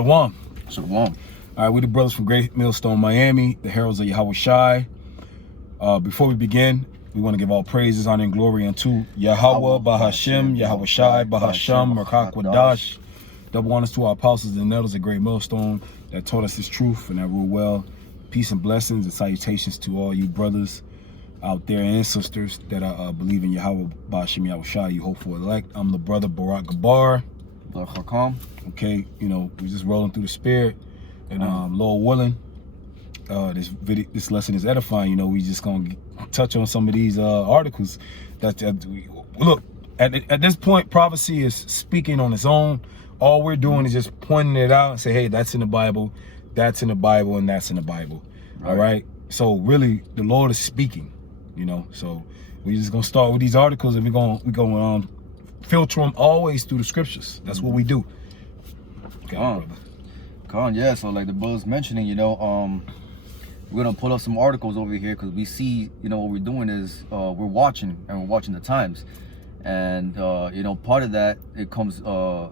Shalom. Shalom. All right, we the brothers from Great Millstone, Miami, the heralds of Yahweh Shai. Before we begin, we want to give all praises, honor, and glory unto Yahweh, Bahashem, Yahweh Shai, Bahasham, Merkak Wadash. Double honors to our apostles and elders of Great Millstone that taught us this truth and that rule well. Peace and blessings and salutations to all you brothers out there and sisters that believe in Yahweh, Bahashem, Yahweh Shai, you hopeful elect. I'm the brother Barak Gabar. Okay, you know, we're just rolling through the spirit, and Lord willing, this lesson is edifying. You know, we just gonna touch on some of these articles that look at this point. Prophecy is speaking on its own. All we're doing is just pointing it out and say, hey, that's in the Bible, that's in the Bible, and that's in the Bible. All right. So really, the Lord is speaking. You know, so we're just gonna start with these articles, and we're gonna filter them always through the scriptures. That's what we do. Yeah, so like the brother's mentioning, you know, we're gonna pull up some articles over here because we see, you know, what we're doing is we're watching the times, and you know, part of that, it comes of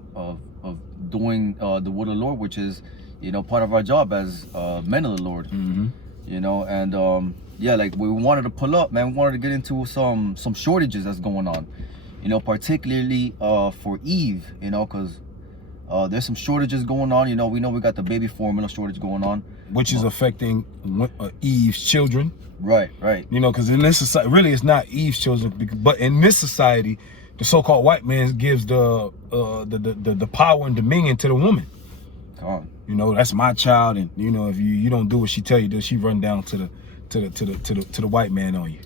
doing the word of the Lord, which is, you know, part of our job as men of the Lord. You know, and yeah, like we wanted to pull up, man, we wanted to get into some shortages that's going on, you know, particularly for Eve, you know, because there's some shortages going on. You know, we got the baby formula shortage going on, which is affecting Eve's children. Right. You know, because in this society, really, it's not Eve's children, but in this society, the so-called white man gives the power and dominion to the woman. You know, that's my child, and you know, if you don't do what she tell you to, she run down to the white man on you.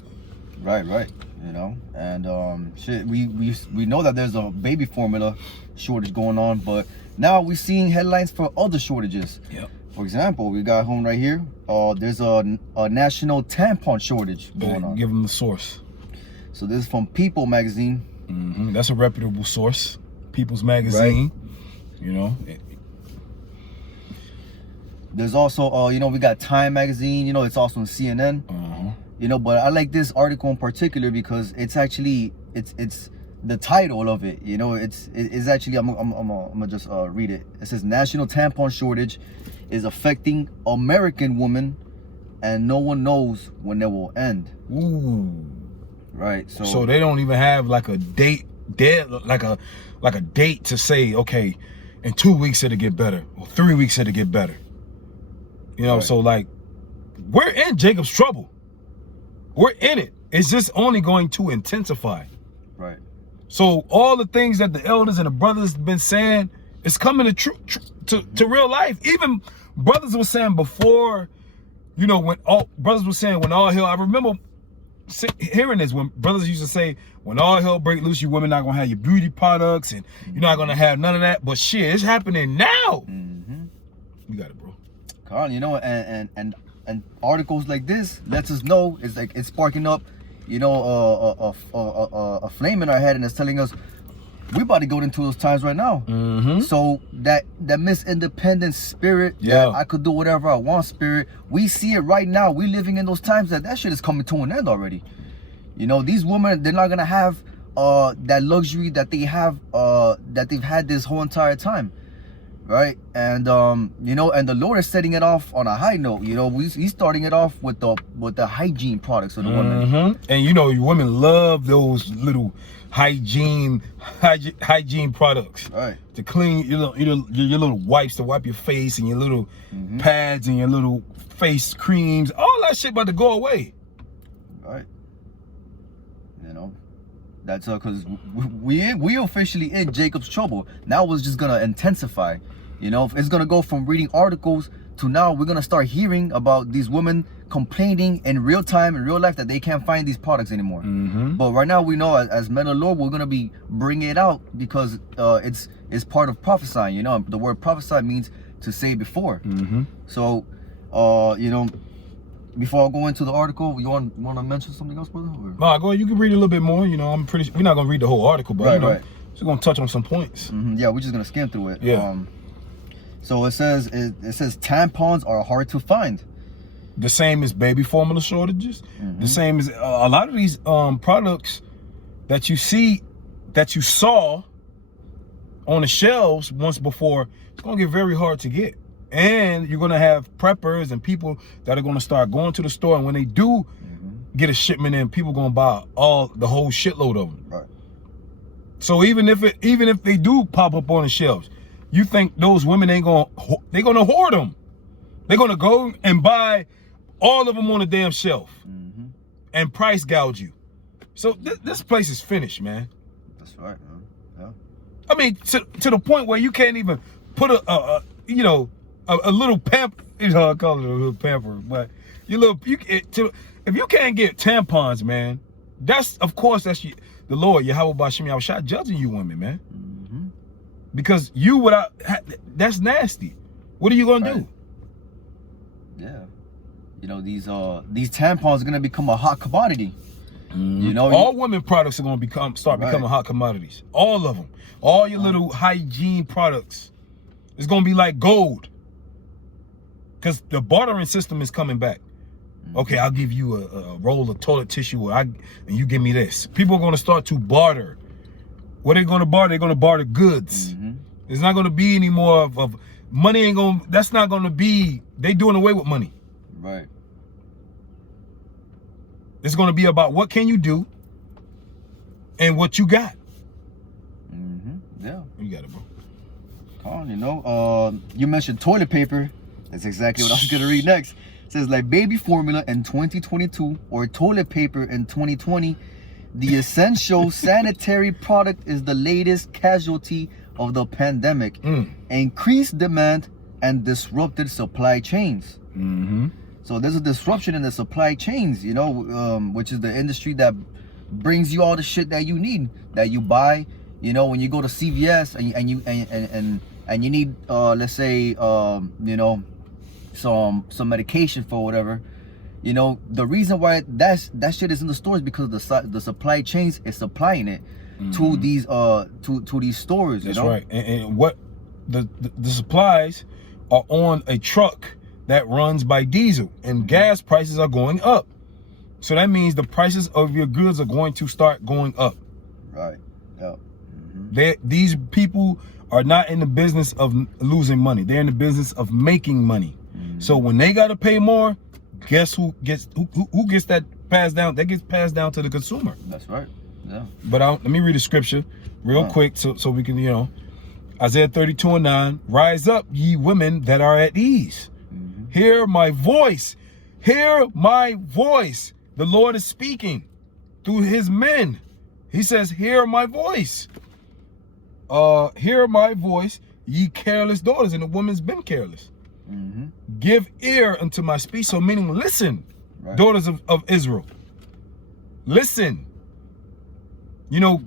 Right. You know, and shit, we know that there's a baby formula shortage going on, but now we're seeing headlines for other shortages. Yep. For example, we got home right here. There's a national tampon shortage going on. Give them the source. So this is from People magazine. That's a reputable source. People's magazine. Right. You know. There's also you know, we got Time magazine. You know, it's also on CNN. You know, but I like this article in particular because it's actually it's the title of it. You know, it's actually I'm gonna just read it. It says national tampon shortage is affecting American women, and no one knows when it will end. Ooh. Right. So they don't even have like a date, like a date to say, okay, in 2 weeks it'll get better, or 3 weeks it'll get better. You know, so like we're in Jacob's trouble. We're in it. It's just only going to intensify. Right. So all the things that the elders and the brothers been saying, it's coming to real life. Even brothers were saying before, you know, when all hell, I remember hearing this when brothers used to say, when all hell break loose, you women not gonna have your beauty products and you're not gonna have none of that. But shit, it's happening now. You got it, bro. You know, and articles like this lets us know, it's like it's sparking up, you know, a flame in our head, and it's telling us we're about to go into those times right now. So that Miss Independent spirit, that I could do whatever I want spirit, we see it right now. We're living in those times that shit is coming to an end already. You know, these women, they're not gonna have that luxury that they have that they've had this whole entire time. Right, and you know, and the Lord is setting it off on a high note. You know, he's starting it off with the hygiene products of the women. And you know, women love those little hygiene products. Right. To clean your little wipes to wipe your face, and your little pads, and your little face creams. All that shit about to go away. Right. You know, that's because we officially in Jacob's trouble. Now it's just gonna intensify. You know, it's gonna go from reading articles to now we're gonna start hearing about these women complaining in real time, in real life, that they can't find these products anymore. But right now we know, as men of the Lord, we're gonna be bringing it out because it's part of prophesying. You know, the word prophesy means to say before. So you know, before I go into the article, you want to mention something else, brother? Or? No, go ahead. You can read a little bit more. You know, we're not gonna read the whole article, but you know, just gonna touch on some points. Yeah, we're just gonna skim through it. Yeah. So it says tampons are hard to find. The same as baby formula shortages. The same as a lot of these products that you see, that you saw on the shelves once before, it's gonna get very hard to get. And you're gonna have preppers and people that are gonna start going to the store, and when they do get a shipment in, people gonna buy the whole shitload of them. Right. So even if they do pop up on the shelves, you think those women they're gonna hoard them? They're gonna go and buy all of them on the damn shelf and price gouge you. So this place is finished, man. That's right, man. Yeah. I mean, to the point where you can't even put a little pamper. You know, I call it a little pamper, but if you can't get tampons, man, that's the Lord, Yahweh Bashim Yahushua, judging you women, man. Because that's nasty. What are you gonna do? Yeah. You know, these tampons are gonna become a hot commodity. You know, all women products are gonna start becoming hot commodities. All of them. All your little hygiene products. It's gonna be like gold. Because the bartering system is coming back. Okay, I'll give you a roll of toilet tissue and you give me this. People are gonna start to barter. What are they gonna barter? They're gonna barter goods. It's not gonna be any more of money that's not gonna be, they doing away with money. Right. It's gonna be about what can you do and what you got. Yeah. You got it, bro. Come on, you know, you mentioned toilet paper. That's exactly what I was gonna read next. It says like baby formula in 2022 or toilet paper in 2020. The essential sanitary product is the latest casualty of the pandemic. Increased demand and disrupted supply chains. So there's a disruption in the supply chains, you know, which is the industry that brings you all the shit that you need, that you buy. You know, when you go to CVS and you need, let's say, you know, some medication for whatever. You know, the reason why that shit is in the stores because the supply chains is supplying it to these to these stores. That's you know? right. And what the supplies are on a truck that runs by diesel, and gas prices are going up. So that means the prices of your goods are going to start going up. Right. Yeah. These people are not in the business of losing money. They're in the business of making money. So when they got to pay more, guess who gets that passed down? That gets passed down to the consumer. That's right. Yeah. But let me read the scripture real quick so we can, you know, Isaiah 32:9. Rise up, ye women that are at ease. Hear my voice. Hear my voice. The Lord is speaking through his men. He says, hear my voice. Hear my voice, ye careless daughters. And the woman's been careless. Give ear unto my speech. So meaning listen, daughters of Israel. Listen. You know,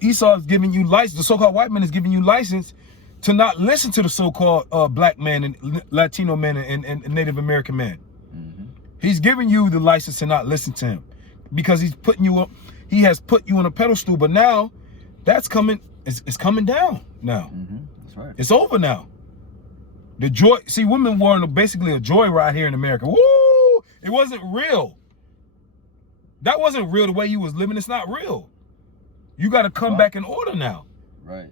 Esau is giving you license. The so-called white man is giving you license to not listen to the so-called black man and Latino man and Native American man. He's giving you the license to not listen to him because he's putting you up. He has put you on a pedestal, but now that's coming. It's coming down now. That's right. It's over now. The joy. See, women were basically a joyride here in America. Woo! It wasn't real. That wasn't real the way you was living. It's not real. You got to come back in order now. Right.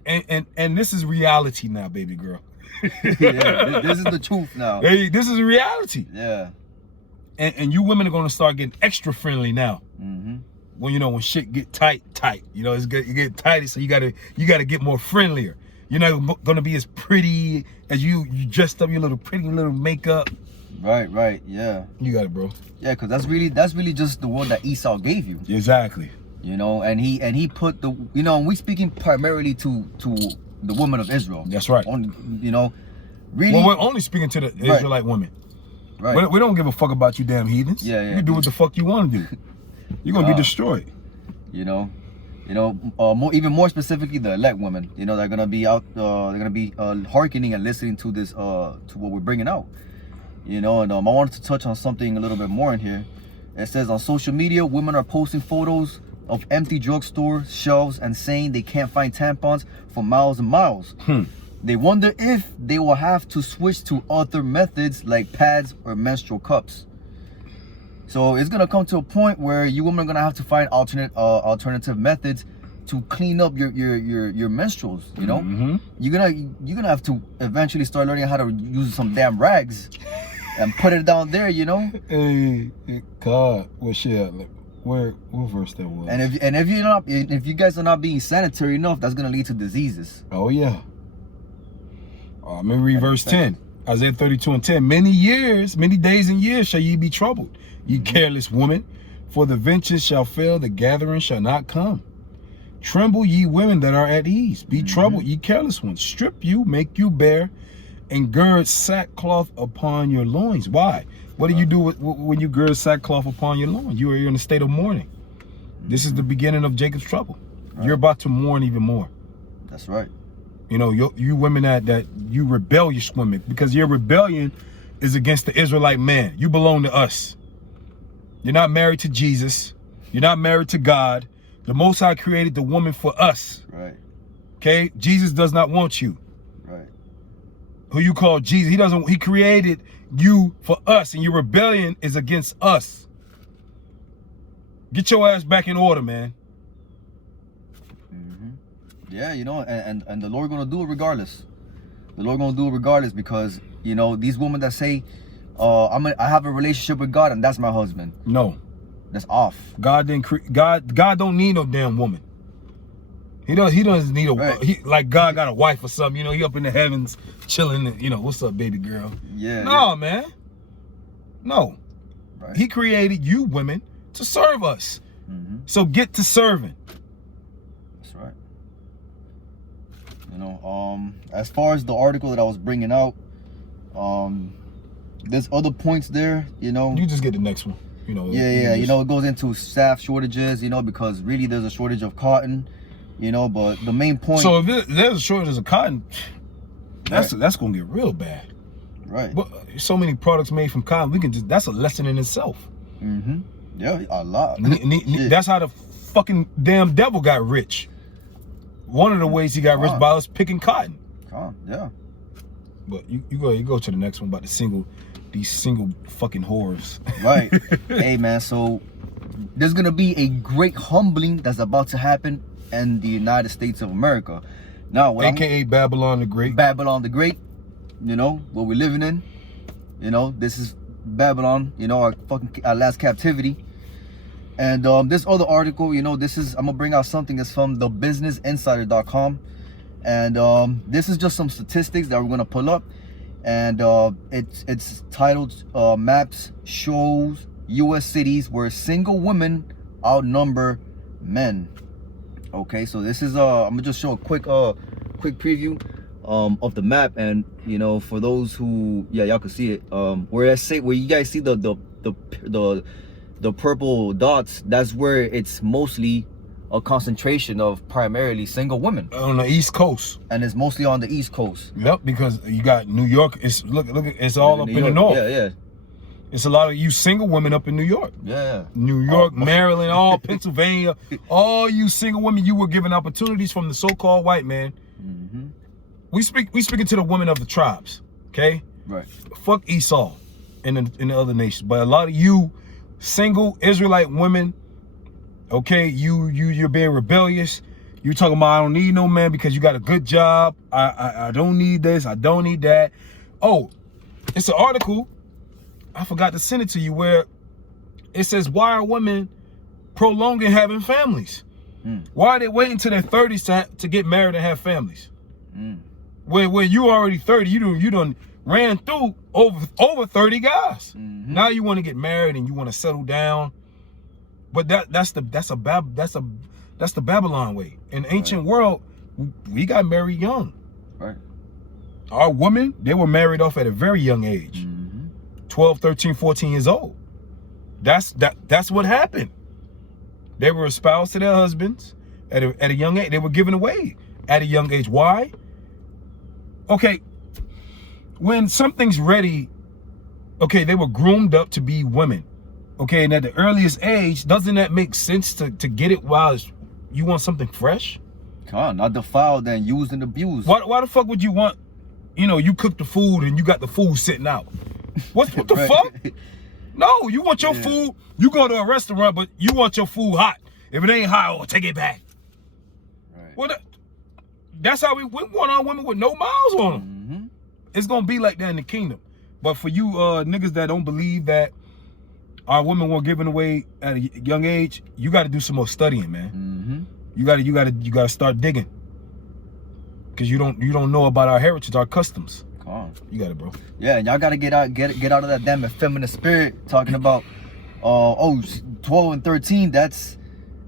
And this is reality now, baby girl. Yeah, this is the truth now. Hey, this is reality. Yeah. And you women are gonna start getting extra friendly now. When you know when shit get tight, you know it's good. You get tighter, so you gotta get more friendlier. You're not gonna be as pretty as you dressed up your pretty little makeup. Right. Yeah. You got it, bro. Yeah, because that's really just the one that Esau gave you. Exactly. You know, and he put the, you know, and we speaking primarily to the women of Israel. That's right. You know, really. Well, we're only speaking to the Israelite women. Right. We don't give a fuck about you damn heathens. Yeah. You can do what the fuck you want to do. You're gonna be destroyed. You know, even more specifically, the elect women. You know, they're gonna be out. They're gonna be hearkening and listening to this, to what we're bringing out. You know, and I wanted to touch on something a little bit more in here. It says on social media, women are posting photos of empty drugstore shelves and saying they can't find tampons for miles and miles. They wonder if they will have to switch to other methods like pads or menstrual cups. So it's gonna come to a point where you women are gonna have to find alternative methods to clean up your menstruals. You know, Mm-hmm. you're gonna have to eventually start learning how to use some damn rags and put it down there. You know. Hey, God, what shit? What verse that was? And if you guys are not being sanitary enough, that's gonna lead to diseases. Oh yeah. Let me read verse 10. Isaiah 32:10. Many days and years shall ye be troubled, ye careless woman, for the vengeance shall fail, the gathering shall not come. Tremble, ye women that are at ease. Be troubled, ye careless ones. Strip you, make you bare, and gird sackcloth upon your loins. Why? What do you do when you gird sackcloth upon your loins? You are in a state of mourning. This is the beginning of Jacob's trouble. Right. You're about to mourn even more. That's right. You know, you women that you rebellious women, because your rebellion is against the Israelite man. You belong to us. You're not married to Jesus. You're not married to God. The Most High created the woman for us. Right. Okay? Jesus does not want you. Right. Who you call Jesus. He created you for us, and your rebellion is against us. Get your ass back in order, man. Yeah, you know, and the Lord gonna do it regardless. The Lord gonna do it regardless, because you know these women that say, I have a relationship with God and that's my husband. No, that's off. God didn't God don't need no damn woman. He doesn't need a like God got a wife or something. You know, he up in the heavens chilling. You know, what's up, baby girl? Yeah. No, man. No. Right. He created you women to serve us. So get to serving. That's right. You know, as far as the article that I was bringing out, there's other points there, you know. You just get the next one, you know. Yeah, you know, it goes into staff shortages, you know, because really there's a shortage of cotton, you know, but the main point. So if there's a shortage of cotton, that's gonna get real bad. Right. But so many products made from cotton, that's a lesson in itself. Yeah, a lot. That's how the fucking damn devil got rich. One of the ways he got rich by us picking cotton. Yeah. But you go to the next one about these single fucking whores. Right. Hey man, so there's gonna be a great humbling that's about to happen in the United States of America. Now, AKA Babylon the Great. Babylon the Great. You know what we're living in. You know, this is Babylon. You know, our last captivity. And this other article, you know, I'm gonna bring out something that's from thebusinessinsider.com, and this is just some statistics that we're gonna pull up, and it's titled "Maps Shows U.S. Cities Where Single Women Outnumber Men." Okay, so this is I'm gonna just show a quick preview of the map, and you know, for those who y'all can see it, where you guys see the purple dots, that's where it's mostly a concentration of primarily single women on the East Coast, and it's mostly on the East Coast. Yep, because you got New York. It's it's all up in the north. Yeah. It's a lot of you single women up in New York. Yeah. New York, Maryland, all Pennsylvania, all you single women, you were given opportunities from the so-called white man. We speaking to the women of the tribes, okay? Right. Fuck Esau and the other nations, but a lot of you single Israelite women, okay, you're being rebellious. You talking about I don't need no man because you got a good job. I don't need this. I don't need that. Oh, it's an article. I forgot to send it to you where it says, why are women prolonging having families? Why are they waiting till their 30s to get married and have families? When you already 30, you done ran through over 30 guys. Now you want to get married and you want to settle down. But that's the Babylon way. In the ancient world, we got married young. Right. Our women, they were married off at a very young age. 12, 13, 14 years old. That's what happened. They were espoused to their husbands at a young age. They were given away at a young age. Why? Okay, when something's ready, okay, they were groomed up to be women. Okay, and at the earliest age, doesn't that make sense to get it while you want something fresh? Come on, not defiled and used and abused. Why the fuck would you want, you know, you cook the food and you got the food sitting out? What the fuck? No, you want your food, you go to a restaurant, but you want your food hot. If it ain't hot, take it back. Well, that's how we want our women with no miles on them. Mm-hmm. It's gonna be like that in the kingdom. But for you niggas that don't believe that our women were given away at a young age, you got to do some more studying, man. Mm-hmm. You gotta start digging, because you don't know about our heritage, our customs. Come on. You got it, bro. Yeah, and y'all gotta get out of that damn effeminate spirit talking about 12 and 13, that's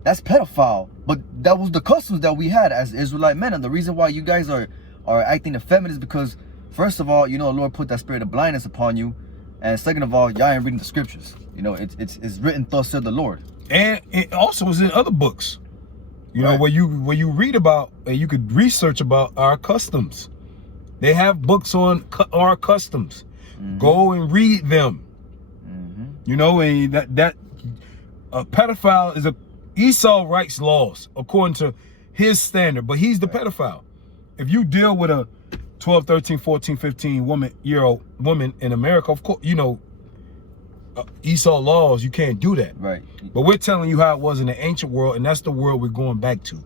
pedophile. But that was the customs that we had as Israelite men, and the reason why you guys are acting effeminate is because, first of all, you know, the Lord put that spirit of blindness upon you, and second of all, y'all ain't reading the scriptures. You know, it's written, thus said the Lord. And it also was in other books, you know, where you read about and you could research about our customs. They have books on our customs. Go and read them. You know, and that a pedophile is Esau writes laws according to his standard, but he's the pedophile. If you deal with a 12, 13, 14, 15-year-old woman in America, of course, you know, Esau laws, you can't do that. Right. But we're telling you how it was in the ancient world, and that's the world we're going back to.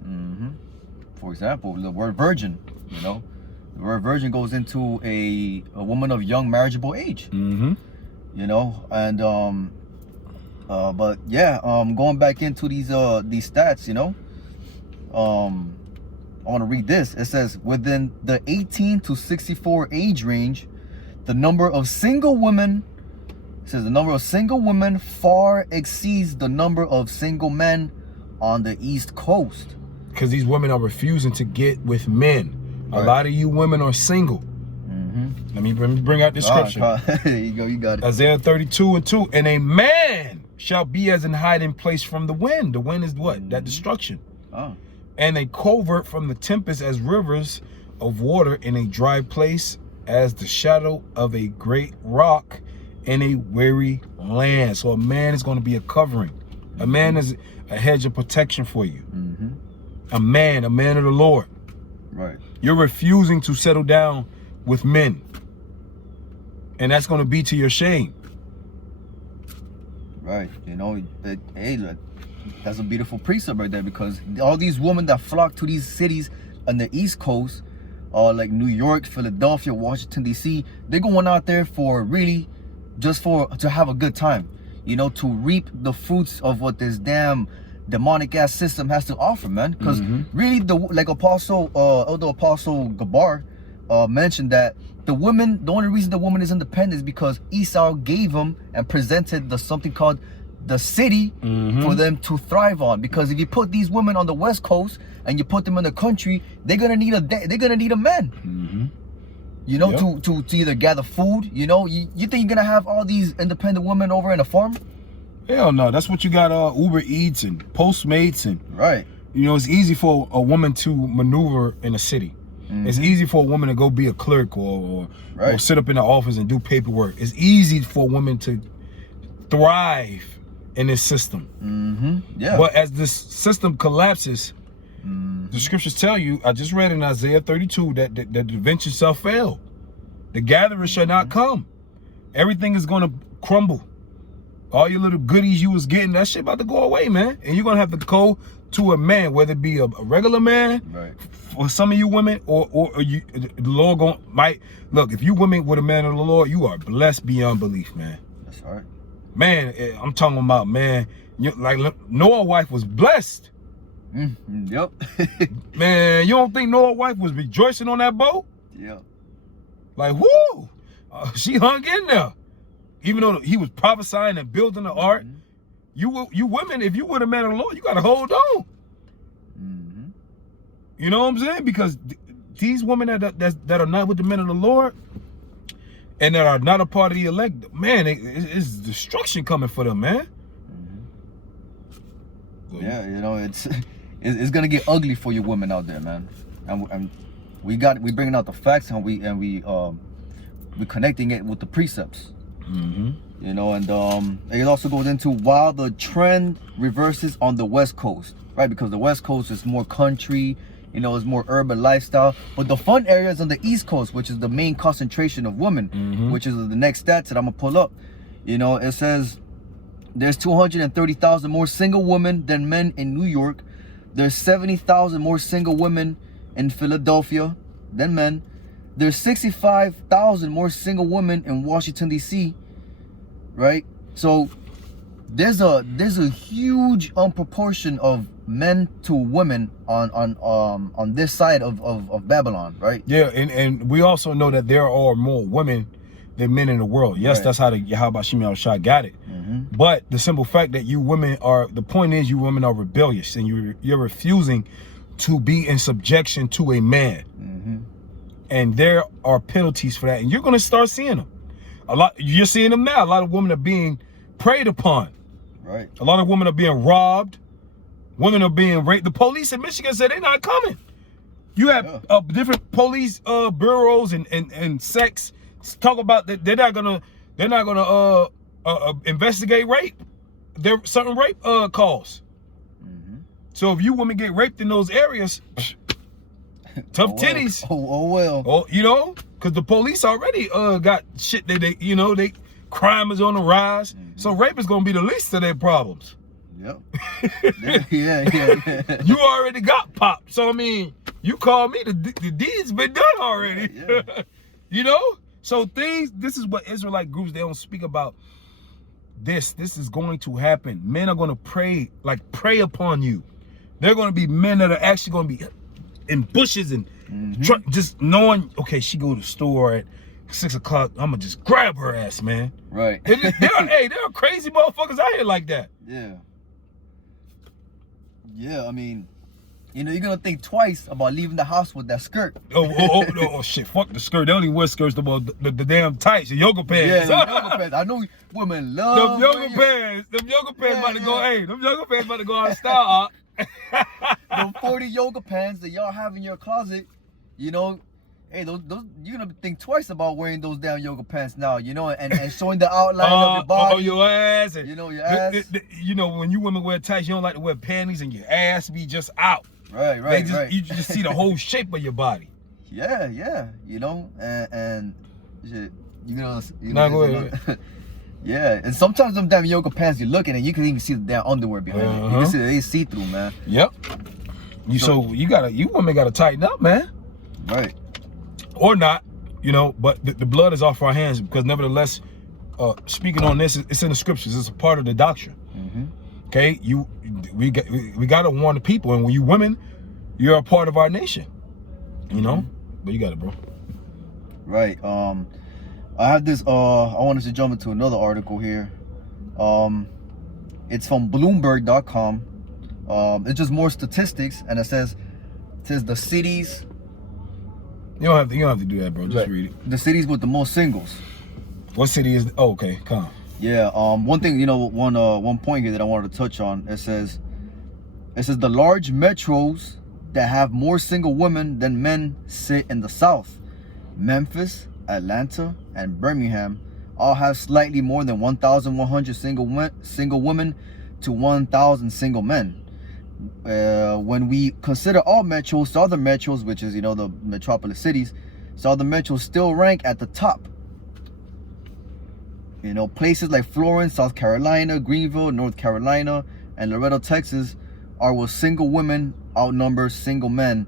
For example, the word virgin, you know, the word virgin goes into a woman of young marriageable age. You know, and but yeah, going back into these stats, you know, I want to read this. It says, within the 18 to 64 age range, the number of single women, it says the number of single women far exceeds the number of single men on the East Coast. Because these women are refusing to get with men. A lot of you women are single. Let me bring out this scripture. There you go, you got it. Isaiah 32:2. And a man shall be as an hiding place from the wind. The wind is what? That destruction. And a covert from the tempest, as rivers of water in a dry place, as the shadow of a great rock in a weary land. So a man is going to be a covering. A man is a hedge of protection for you. A man of the Lord. Right. You're refusing to settle down with men, and that's going to be to your shame. Right. You know, hey, look, that's a beautiful precept right there, because all these women that flock to these cities on the East Coast, like New York, Philadelphia, Washington, D.C., they're going out there for really just to have a good time, you know, to reap the fruits of what this damn demonic ass system has to offer, man. Because really, elder apostle Gabar mentioned that the only reason the woman is independent is because Esau gave them and presented something called the city for them to thrive on. Because if you put these women on the West Coast and you put them in the country, they're gonna need a man. You know, to either gather food. You know, you think you're gonna have all these independent women over in a farm? Hell no. That's what you got. Uber Eats and Postmates and you know, it's easy for a woman to maneuver in a city. It's easy for a woman to go be a clerk or sit up in the office and do paperwork. It's easy for a woman to thrive in this system. But as this system collapses, the scriptures tell you, I just read in Isaiah 32, that the vengeance shall fail. The gathering shall not come. Everything is going to crumble. All your little goodies you was getting, that shit about to go away, man. And you're going to have to go to a man, whether it be a regular man, for some of you women, or you, the Lord might look. If you women with a man of the Lord, you are blessed beyond belief, man. That's right, man. I'm talking about, man. Like Noah's wife was blessed. Yep. Man, you don't think Noah's wife was rejoicing on that boat? Yeah. Like, whoo, she hung in there, even though he was prophesying and building the ark. You women, if you were the man of the Lord, you got to hold on. You know what I'm saying? Because these women that are not with the men of the Lord and that are not a part of the elect, man, it's destruction coming for them, man. Yeah, you know, it's gonna get ugly for you women out there, man. And we bringing out the facts, and we connecting it with the precepts. You know, and it also goes into while the trend reverses on the West Coast, right? Because the West Coast is more country, you know, it's more urban lifestyle. But the fun areas on the East Coast, which is the main concentration of women, which is the next stats that I'm gonna pull up. You know, it says there's 230,000 more single women than men in New York, There's 70,000 more single women in Philadelphia than men. There's 65,000 more single women in Washington D.C. Right? So there's a huge proportion of men to women on this side of Babylon, right? Yeah, and we also know that there are more women than men in the world. Yes, Right. that's how the Yahweh Shimei Shah got it. But the simple fact that you women are, the point is you women are rebellious and you're refusing to be in subjection to a man. And there are penalties for that. And you're going to start seeing them. You're seeing them now. A lot of women are being preyed upon. Right. A lot of women are being robbed. Women are being raped. The police in Michigan said they're not coming. You have different police bureaus and sex talk about that they're not gonna investigate rape. There are certain rape calls. So if you women get raped in those areas, tough titties. Oh well. Oh, you know, because the police already got shit that they crime is on the rise. So rape is gonna be the least of their problems. Yep. yeah. You already got popped. So I mean, you call me, the deed's been done already. Yeah. You know? So this is what Israelite groups, they don't speak about. This is going to happen. Men are going to prey upon you. They're going to be men that are actually going to be in bushes and just knowing, okay, she go to the store at 6 o'clock. I'm going to just grab her ass, man. Right. There are crazy motherfuckers out here like that. Yeah. Yeah, I mean, you know, you're gonna think twice about leaving the house with that skirt. Oh shit, fuck the skirt. They only wear skirts about the damn tights, the yoga pants. Yeah, the yoga pants. I know women love them yoga pants. Them yoga pants about to go, hey, them yoga pants about to go out of style. Them 40 yoga pants that y'all have in your closet, you know, hey, those you're gonna think twice about wearing those damn yoga pants now, you know, and showing the outline of your body. Oh, your ass. And you know, your ass. You know, when you women wear tights, you don't like to wear panties and your ass be just out. Right. You just see the whole shape of your body. Yeah, you know, and shit, you know Go ahead. Yeah, and sometimes them damn yoga pants you're looking and you can even see the damn underwear behind it. You can see they see through, man. Yep. You women gotta tighten up, man. Right. Or not, you know, but the blood is off our hands because nevertheless, speaking on this, it's in the scriptures. It's a part of the doctrine. Okay, we got to warn the people, and when you women, you're a part of our nation. You know, but you got it, bro. Right. I have this. I wanted to jump into another article here. It's from Bloomberg.com. It's just more statistics, and it says the cities. You don't have to do that, bro. Just read it. The cities with the most singles. What city is? Oh, okay, come. Yeah. One thing, you know, one point here that I wanted to touch on. It says the large metros that have more single women than men sit in the South. Memphis, Atlanta, and Birmingham all have slightly more than 1,100 single women to 1,000 single men. When we consider all metros, southern metros, which is, you know, the metropolis cities, southern metros still rank at the top. You know, places like Florence, South Carolina, Greenville, North Carolina, and Loretto, Texas, are where single women outnumber single men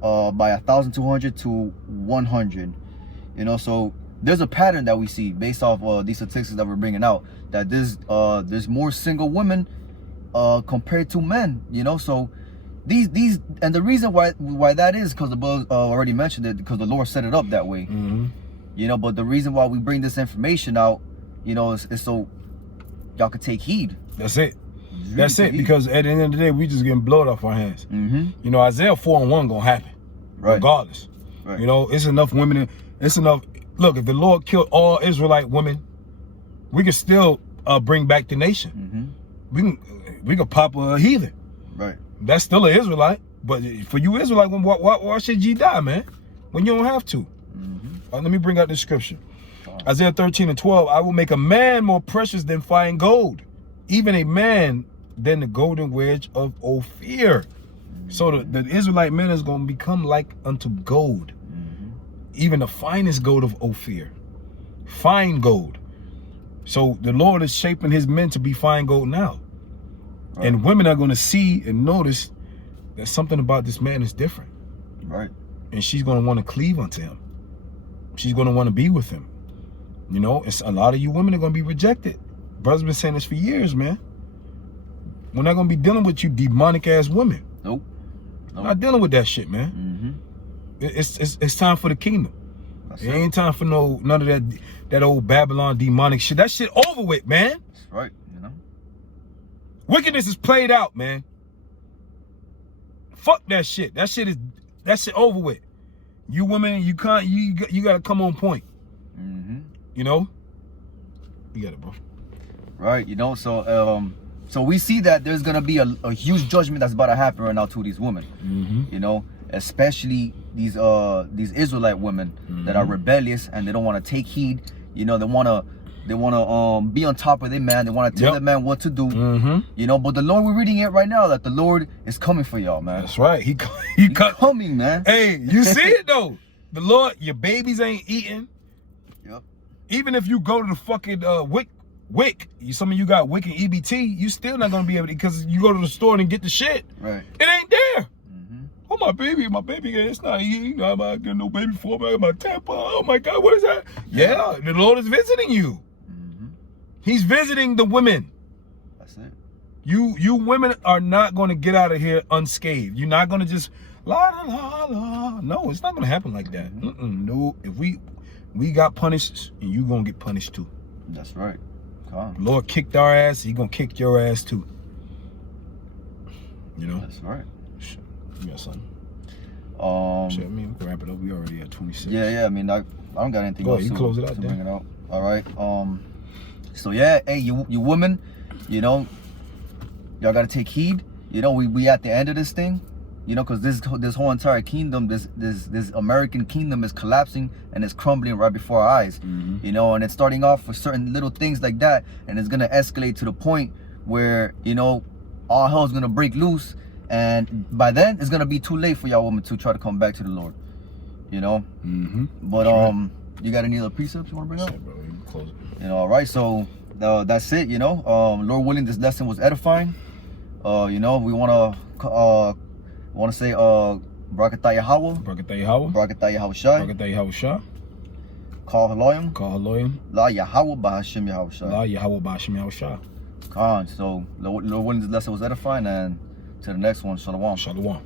by 1,200 to 100. You know, so there's a pattern that we see based off these statistics that we're bringing out, that there's more single women compared to men. You know, so these and the reason why that is because the brother already mentioned it, because the Lord set it up that way. You know, but the reason why we bring this information out, you know, is so y'all could take heed. That's it. That's it. Because at the end of the day, we just getting blood off our hands. You know, Isaiah 4:1 gonna happen, regardless. You know, it's enough women. It's enough. Look, if the Lord killed all Israelite women, we can still bring back the nation. We can pop a heathen. Right. That's still an Israelite. But for you Israelite, why should you die, man? When you don't have to. Let me bring out the scripture. Isaiah 13:12. I will make a man more precious than fine gold, even a man than the golden wedge of Ophir. So the Israelite man is going to become like unto gold, even the finest gold of Ophir, fine gold. So the Lord is shaping his men to be fine gold now. And women are going to see and notice there's something about this man that's different. Right. And she's going to want to cleave unto him. She's going to want to be with him. You know, it's a lot of you women are going to be rejected. Brother's been saying this for years, man. We're not going to be dealing with you demonic ass women. Nope. We're not dealing with that shit, man. It's time for the kingdom. It ain't time for none of that old Babylon demonic shit. That shit over with, man. That's right, you know. Wickedness is played out, man. Fuck that shit. That shit over with. You women, you gotta come on point. You know? You got it, bro. Right, you know, so we see that there's gonna be a huge judgment that's about to happen right now to these women. You know, especially these Israelite women that are rebellious and they don't want to take heed. You know, they wanna be on top of their man. They want to tell the man what to do. You know, but the Lord, we're reading it right now that the Lord is coming for y'all, man. That's right. He coming, man. Hey, you see it though. The Lord, your babies ain't eating. Yep. Even if you go to the fucking WIC, some of you got WIC and EBT, you still not gonna be able to, because you go to the store and get the shit. Right. It ain't there. Oh, my baby, it's not eating. You know, I'm not getting no baby formula, my tampon. Oh my God, what is that? Yeah, the Lord is visiting you. He's visiting the women. That's it. You women are not going to get out of here unscathed. You're not going to just la la la. No, it's not going to happen like that. No, if we got punished, and you going to get punished too. That's right. Calm. Lord kicked our ass, he going to kick your ass too. You know? That's right. You got something? Shit, I mean, we can wrap it up. We already at 26. Yeah. I mean, I don't got anything else you close it out, to bring it out. All right. So yeah, hey, you women, you know, y'all gotta take heed. You know, we at the end of this thing. You know, because this whole entire kingdom, this American kingdom is collapsing and it's crumbling right before our eyes. You know, and it's starting off with certain little things like that, and it's gonna escalate to the point where, you know, all hell's gonna break loose. And by then, it's gonna be too late for y'all women to try to come back to the Lord, you know. But you got any other precepts you want to bring up? Bro, you can close it. You know, all right. So that's it. You know, Lord willing, this lesson was edifying. You know, we wanna say Barakatah Yahweh. Barakatah Yahweh. Barakatah Yahushai. Barakatah Yahushai. Call Haloyim. Call Haloyim. La Yahweh Bahashim Yahushai. La Yahweh Bahashim Yahushai. So Lord willing, this lesson was edifying, and to the next one, Shalom. Shalom.